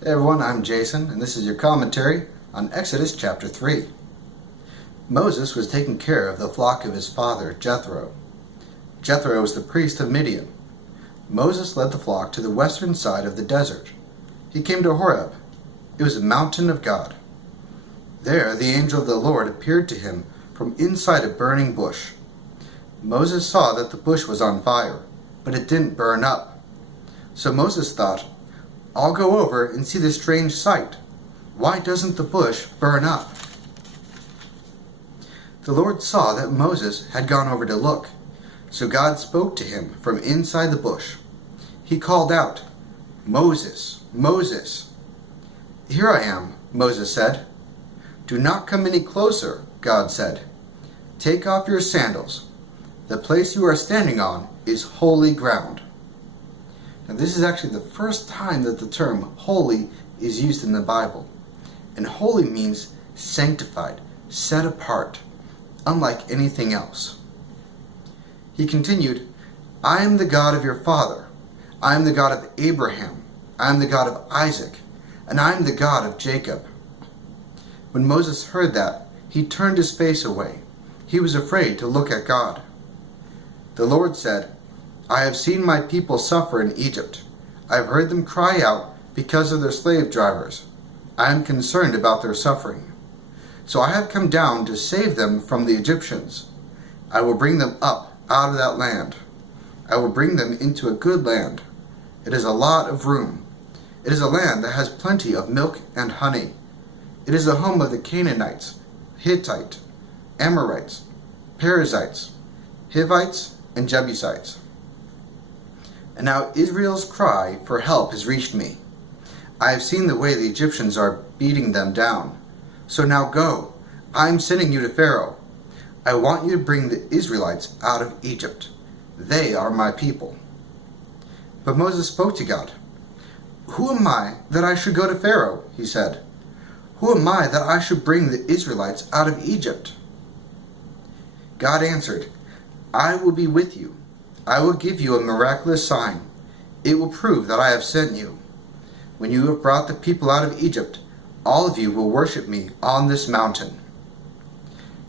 Hey everyone, I'm Jason, and this is your commentary on Exodus chapter 3. Moses was taking care of the flock of his father, Jethro. Jethro was the priest of Midian. Moses led the flock to the western side of the desert. He came to Horeb. It was a mountain of God. There the angel of the Lord appeared to him from inside a burning bush. Moses saw that the bush was on fire, but it didn't burn up. So Moses thought, I'll go over and see this strange sight. Why doesn't the bush burn up? The Lord saw that Moses had gone over to look, so God spoke to him from inside the bush. He called out, Moses, Moses. Here I am, Moses said. Do not come any closer, God said. Take off your sandals. The place you are standing on is holy ground. Now, this is actually the first time that the term holy is used in the Bible. And holy means sanctified, set apart, unlike anything else. He continued, I am the God of your father. I am the God of Abraham. I am the God of Isaac. And I am the God of Jacob. When Moses heard that, he turned his face away. He was afraid to look at God. The Lord said, I have seen my people suffer in Egypt. I have heard them cry out because of their slave drivers. I am concerned about their suffering. So I have come down to save them from the Egyptians. I will bring them up out of that land. I will bring them into a good land. It is a lot of room. It is a land that has plenty of milk and honey. It is the home of the Canaanites, Hittites, Amorites, Perizzites, Hivites, and Jebusites. And now Israel's cry for help has reached me. I have seen the way the Egyptians are beating them down. So now go. I am sending you to Pharaoh. I want you to bring the Israelites out of Egypt. They are my people. But Moses spoke to God. Who am I that I should go to Pharaoh? He said. Who am I that I should bring the Israelites out of Egypt? God answered, I will be with you. I will give you a miraculous sign. It will prove that I have sent you. When you have brought the people out of Egypt, all of you will worship me on this mountain.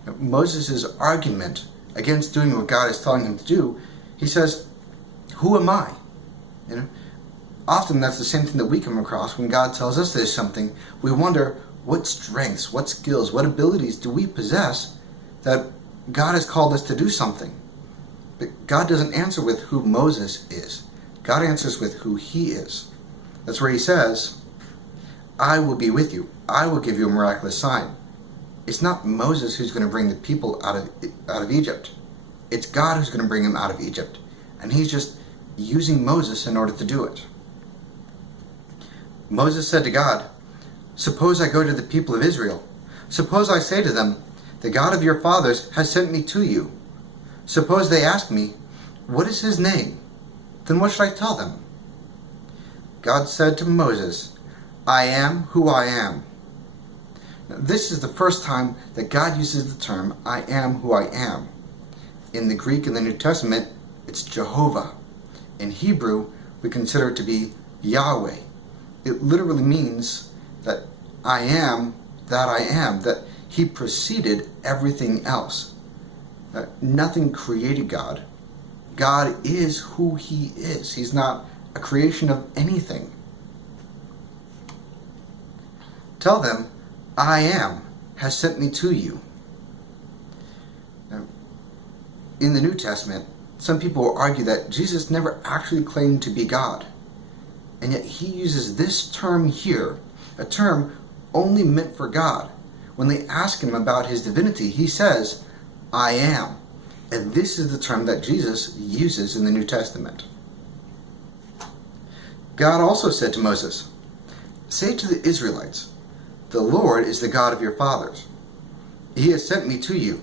Now, Moses' argument against doing what God is telling him to do, he says, who am I? Often that's the same thing that we come across when God tells us there's something. We wonder what strengths, what skills, what abilities do we possess that God has called us to do something. But God doesn't answer with who Moses is. God answers with who he is. That's where he says, I will be with you. I will give you a miraculous sign. It's not Moses who's going to bring the people out of Egypt. It's God who's going to bring them out of Egypt. And he's just using Moses in order to do it. Moses said to God, suppose I go to the people of Israel. Suppose I say to them, the God of your fathers has sent me to you. Suppose they ask me, what is his name? Then what should I tell them? God said to Moses, I am who I am. Now, this is the first time that God uses the term, I am who I am. In the Greek and the New Testament, it's Jehovah. In Hebrew, we consider it to be Yahweh. It literally means that I am that he preceded everything else. Nothing created God. God is who he is. He's not a creation of anything. Tell them, I am has sent me to you. Now, in the New Testament, some people will argue that Jesus never actually claimed to be God. And yet he uses this term here, a term only meant for God. When they ask him about his divinity, he says, I am. And this is the term that Jesus uses in the New Testament. God also said to Moses, say to the Israelites, the Lord is the God of your fathers. He has sent me to you.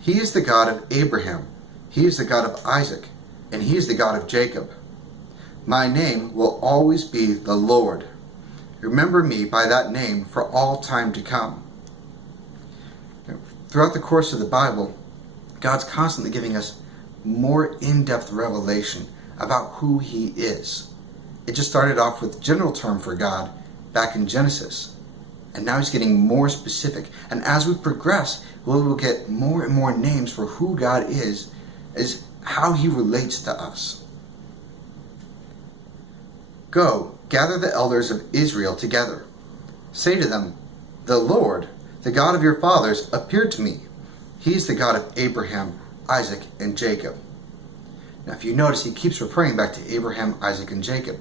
He is the God of Abraham. He is the God of Isaac. And he is the God of Jacob. My name will always be the Lord. Remember me by that name for all time to come. Throughout the course of the Bible, God's constantly giving us more in-depth revelation about who he is. It just started off with a general term for God, back in Genesis. And now he's getting more specific. And as we progress, we will get more and more names for who God is how he relates to us. Go, gather the elders of Israel together. Say to them, the Lord, the God of your fathers, appeared to me. He is the God of Abraham, Isaac, and Jacob. Now if you notice, he keeps referring back to Abraham, Isaac, and Jacob.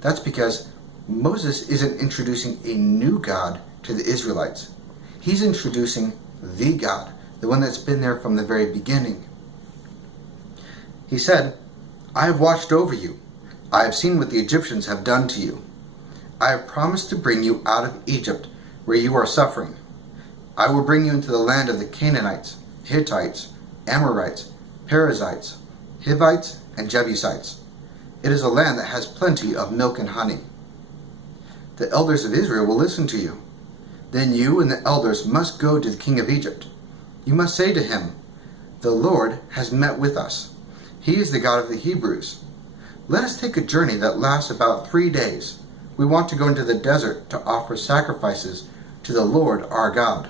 That's because Moses isn't introducing a new God to the Israelites. He's introducing the God, the one that's been there from the very beginning. He said, I have watched over you. I have seen what the Egyptians have done to you. I have promised to bring you out of Egypt, where you are suffering. I will bring you into the land of the Canaanites, Hittites, Amorites, Perizzites, Hivites, and Jebusites. It is a land that has plenty of milk and honey. The elders of Israel will listen to you. Then you and the elders must go to the king of Egypt. You must say to him, the Lord has met with us. He is the God of the Hebrews. Let us take a journey that lasts about 3 days. We want to go into the desert to offer sacrifices to the Lord our God.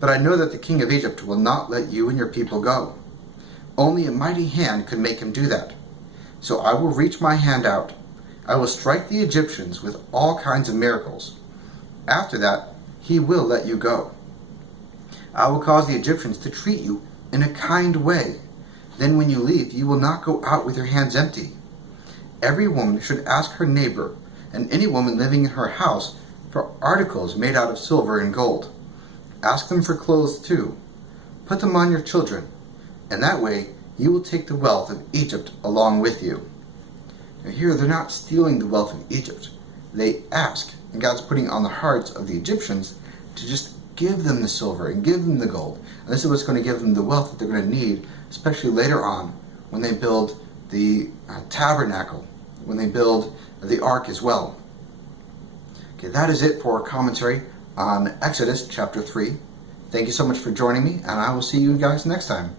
But I know that the king of Egypt will not let you and your people go. Only a mighty hand could make him do that. So I will reach my hand out. I will strike the Egyptians with all kinds of miracles. After that, he will let you go. I will cause the Egyptians to treat you in a kind way. Then when you leave, you will not go out with your hands empty. Every woman should ask her neighbor, and any woman living in her house, for articles made out of silver and gold. Ask them for clothes too. Put them on your children, and that way you will take the wealth of Egypt along with you. Now here, they're not stealing the wealth of Egypt. They ask, and God's putting on the hearts of the Egyptians to just give them the silver and give them the gold. And this is what's going to give them the wealth that they're going to need, especially later on when they build the tabernacle, when they build the ark as well. Okay, that is it for our commentary on Exodus chapter 3. Thank you so much for joining me, and I will see you guys next time.